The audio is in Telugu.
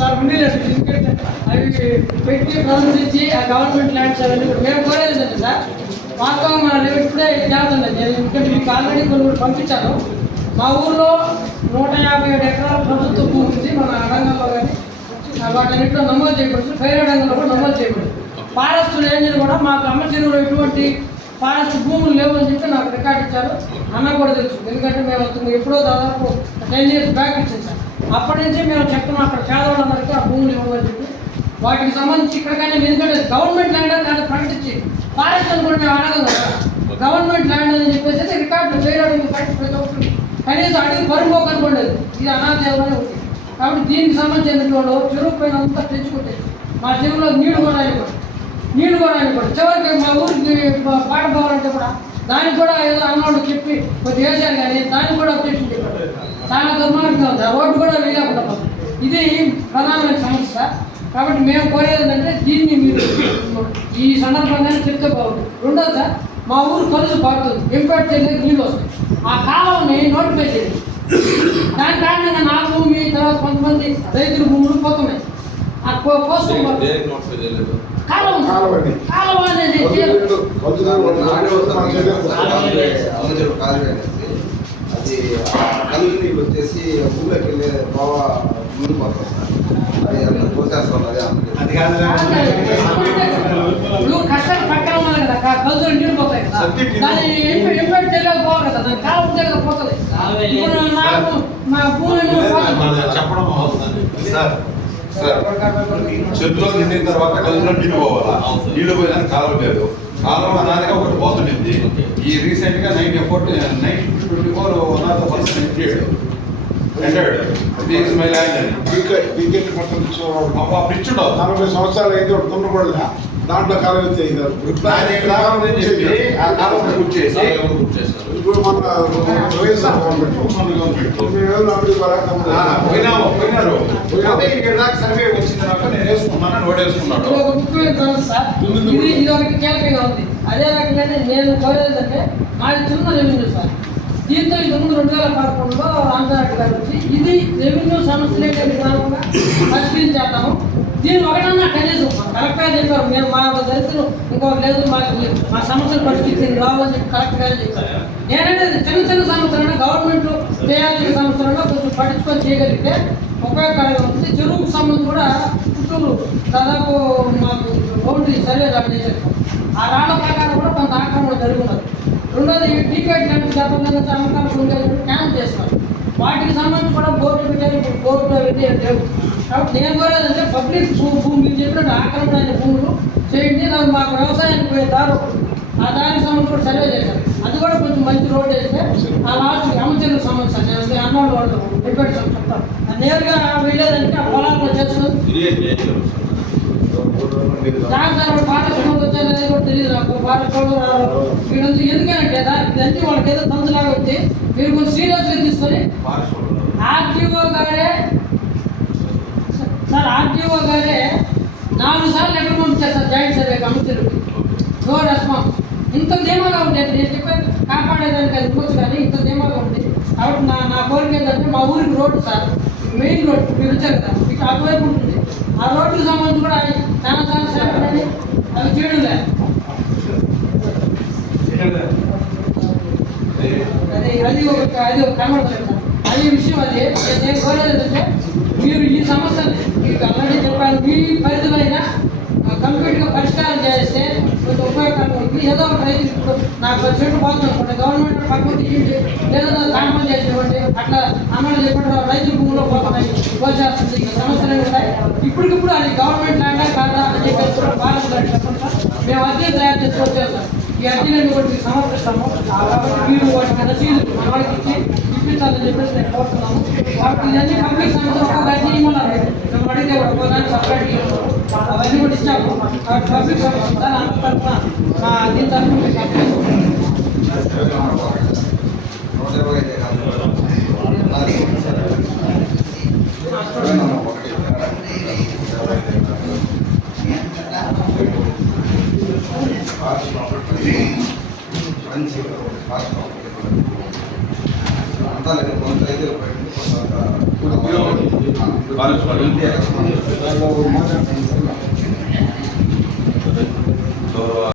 సార్ ఉండలేదు అవి పెట్టి ప్రదర్శించి ఆ గవర్నమెంట్ ల్యాండ్స్ అవన్నీ కూడా మేము కోరేది సార్ వాస్తవం మన ఇప్పుడే చేస్తుంది నేను ఎందుకంటే మీకు ఆల్రెడీ కొన్ని పంపించాను. మా ఊర్లో నూట యాభై ఏడు ఎకరాల ప్రభుత్వ భూమి ఉంది మన రంగంలో కానీ వాటన్నిటిలో నమోదు చేయబడుతుంది. ఫైర్ రంగంలో కూడా నమోదు చేయబడింది ఫారెస్ట్ రేంజ్లు కూడా మాకు అమ్మ చెరువులో ఎటువంటి ఫారెస్ట్ భూములు లేవు అని చెప్పి నాకు రికార్డ్ ఇచ్చారు. అన్న కూడా తెలుసు. ఎందుకంటే మేము ఎప్పుడో దాదాపు టెన్ ఇయర్స్ బ్యాక్ ఇచ్చింది సార్. అప్పటి నుంచి మేము చెప్తున్నాం అక్కడ పేదవాళ్ళందరికీ ఆ భూములు ఇవ్వమని చెప్పి. వాటికి సంబంధించి ఇక్కడికైనా ఎందుకంటే గవర్నమెంట్ ల్యాండ్ అని దాన్ని ప్రకటించి ఫారెస్ట్ కూడా మేము అడగం కదా. గవర్నమెంట్ ల్యాండ్ అని చెప్పేసి రికార్డు చేయడం ప్రతి ఒక్కరు కనీసం అడిగి పరుగు ఇది అనాథేవని ఉంది కాబట్టి దీనికి సంబంధించిన వాళ్ళు చెరువు పైన అంతా తెచ్చుకుంటే మా చెరువులో నీళ్ళు కూడా. అయిపోయి నీళ్ళు కూడా. అయిపోయి చివరికి మా ఊరికి పాట పోవాలంటే కూడా దానికి కూడా ఏదో అన్నోళ్ళు చెప్పి కొద్ది వేసారు కానీ దానికి కూడా వచ్చేసి చెప్పారు. చాలా దుర్మార్గంగా ఉంది. ఆ రోడ్డు కూడా వేయకుండా పోతుంది. ఇది ప్రధానమైన సమస్య. కాబట్టి మేము కోరేది ఏంటంటే దీన్ని మీరు ఈ సందర్భంగా చెప్తే బాగుంటుంది. రెండోది సార్ మా ఊరు కలుసు పారుతుంది ఎంపేట చేయలేదు నీళ్ళు వస్తాయి. ఆ కాలువని నోటిఫై చేయండి. దాని కారణంగా నా భూమి తర్వాత కొంతమంది రైతుల భూములు పోతున్నాయి. ఆ కో- కోసం. కాలువని. కాలువ అనేది అది కలుగు వచ్చేసి ఊళ్ళోకి వెళ్ళే బావ ముందు పోతుంది అది అంత పోసేస్తాం అదే కాదు కష్టాలు పక్కన దాని ఇప్పుడు నాకు మా భూమి చెప్పడం సార్ సార్ చెరువులో నిండిన తర్వాత కలుసులో నీళ్ళు పోవాలా? పోయేదానికి కాలువ లేదు. కాలువ నాదిగా ఒకటి పోతుండింది ఈ రీసెంట్గా nineteen forty nineteen twenty four one of the person entered my land అని మొత్తం నలభై సంవత్సరాలు అయితే దున్న కూడా. దాంట్లో కాలం చేస్తారు ఇప్పుడు మన వైఎస్ఆర్ గవర్నమెంట్. సర్వే వచ్చిన తర్వాత నేను వేసుకున్నాను నోట్ వేసుకున్నాడు ఇది ఒకటి కీలకంగా ఉంది. అదే రకంగానే నేను కోరేది అంటే మాది చిన్న రెవెన్యూ సార్. దీంతో ఇది ముందు రెండు వేల పదకొండులో రామచంద్ర గారు వచ్చి ఇది రెవెన్యూ సమస్యలే విధానంగా పరిష్కరించేద్దాము. దీని ఒకటన్నా కనీసం చెప్పారు మేము మా దరిద్రం ఇంకొక లేదు మాకు మా సమస్యలు పరిష్కరించింది రావు అని చెప్పి కరెక్ట్ గానే చెప్పారు. నేనంటే చిన్న చిన్న సమస్యలను గవర్నమెంట్ చేయాల్సిన సమస్యలను కొంచెం పట్టించుకొని చేయగలిగితే ఉపయోగకరంగా ఉంటుంది. చెరువుకు సంబంధం కూడా చుట్టూరు దాదాపు మాకు బౌండరీ సర్వే దాకా చేశారు. ఆ రాళ్ళ ప్రకారం కూడా కొంత ఆక్రమణ జరుగుతున్నది రెండోది టీకెట్ లాంటి గతంలో అమ్మకాలు ఉండేది క్యాన్ చేస్తున్నారు. వాటికి సంబంధించి కూడా కోర్టు పెట్టారు ఇప్పుడు కోర్టు అవన్నీ లేవు కాబట్టి నేను కోరేదంటే పబ్లిక్ భూమి మీరు చెప్పినట్టు ఆక్రమణ భూములు చేయండి దాన్ని మాకు వ్యవసాయానికి పోయే దారు ఆ దానికి సంబంధించి కూడా సర్వే చేశారు. అది కూడా కొంచెం మంచి రోడ్ వేస్తే ఆ లాస్ట్ అమ్మచెరువు సమస్య నేను మీ వాళ్ళు రిపేర్ చెప్తాను అది నేరుగా వెళ్ళేదంటే ఆ పొలాల్లో చేస్తున్నది ఎందుకంటే ఇదంతా వాళ్ళకి ఏదో తంతులాగా వచ్చి మీరు కొంచెం సీరియస్గా తీసుకొని ఆర్టీఓ గారే సార్ ఆర్టీఓ గారే నాలుగు సార్లు లెటర్ పంపించారు సార్ జాయింట్ సర్వే కమిటీలు నో రెస్పాన్స్ ఇంత ధీమాగా ఉంటే నేను కాపాడేదానికి అది ఇవ్వచ్చు కానీ ఇంత ధీమాగా ఉంది కాబట్టి నా నా కోరిక ఏంటంటే మా ఊరికి రోడ్డు సార్ మెయిన్ రోడ్ మీరు వచ్చారు కదా మీకు అటువైపు ఉంటుంది ఆ రోడ్డుకి సంబంధించి కూడా ఆయన చాలా చాలా సేపటి అవి చేయడం అది అది ఒక అది ఒక కనబడలేదు అదే విషయం అది. నేను- కోరేది ఏంటంటే మీరు ఈ సమస్య మీకు ఆల్రెడీ చెప్పాను మీ ఉపయోగకరంగా ఏదో ఒక రైతు ఇప్పుడు నాకు పది చెట్లు పోతుంది అనుకోండి గవర్నమెంట్ పక్కన ఇవ్వండి లేదా కాంపౌండ్ చేసి ఇవ్వండి అట్లా అమలు చెప్పడం రైతు భూమిలో పోతున్నాయి పోసేస్తుంది ఇంకా సమస్యలు ఉంటాయి? ఇప్పటికిప్పుడు అది గవర్నమెంట్ ల్యాండా కాదా అని చెప్పేసి కూడా భారత్ మేము అదే తయారు చేసి సార్ ఈ అర్జీలను కూడా మీకు సమర్పిస్తాము కాబట్టి మీరు వాటికి రసీదు వాడికి ఇచ్చి ఇప్పించాలని చెప్పేసి నేను కోరుతున్నాము వాటికి ఇవన్నీ పబ్లిక్ ఒక ఒక్కొక్క అర్జీ ఇవ్వాలని మేము అడిగితే కూడా సపరేట్ అవన్నీ కూడా ఇచ్చాము. కాబట్టి పబ్లిక్ సమస్య అంత తరఫున దీని తరఫున 没有，没有，没有，没有，没有。